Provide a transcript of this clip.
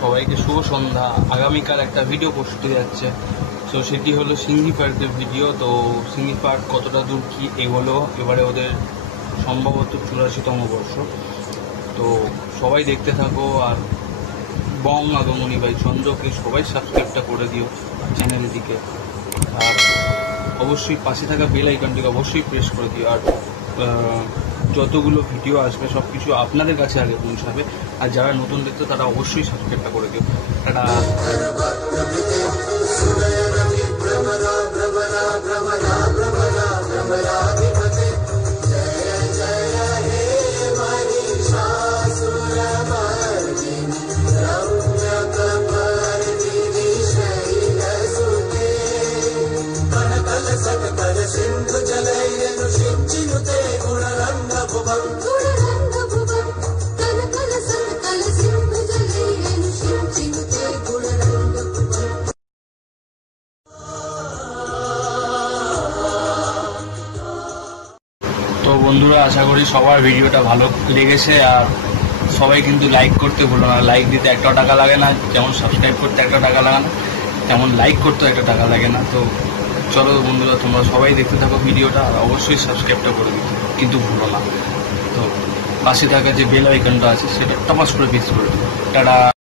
সবাইকে শুভ সন্ধ্যা। আগামীকাল একটা ভিডিও পোস্ট হতে যাচ্ছে, তো সেটি হলো সিঙ্গি পার্কের ভিডিও। তো সিঙ্গি পার্ক কতটা দূর কী এগোলো, এবারে ওদের সম্ভবত 84তম বর্ষ। তো সবাই দেখতে থাকো, আর বং আগমনী বাই চন্দ্রকে সবাই সাবস্ক্রাইবটা করে দিও চ্যানেলটিকে, আর অবশ্যই পাশে থাকা বেল আইকনটিকে অবশ্যই প্রেস করে দিও। আর যতগুলো ভিডিও আসবে সব কিছু আপনাদের কাছে আগে পৌঁছাবে, আর যারা নতুন দেখতো তারা অবশ্যই সাবস্ক্রাইবটা করে দিও। টাটা। তো বন্ধুরা, আশা করি সবার ভিডিওটা ভালো লেগেছে, আর সবাই কিন্তু লাইক করতে ভুলো না। লাইক দিতে একটা টাকা লাগে না, যেমন সাবস্ক্রাইব করতে একটা টাকা লাগে না, তেমন লাইক করতে একটা টাকা লাগে না। তো চলো বন্ধুরা, তোমরা সবাই দেখতে থাকো ভিডিওটা, আর অবশ্যই সাবস্ক্রাইবটা করে দিও কিন্তু ভুলো না। তো পাশে থাকা যে বেল আইকনটা আছে সেটা টপাস করে প্রেস করে দিও। টাটা।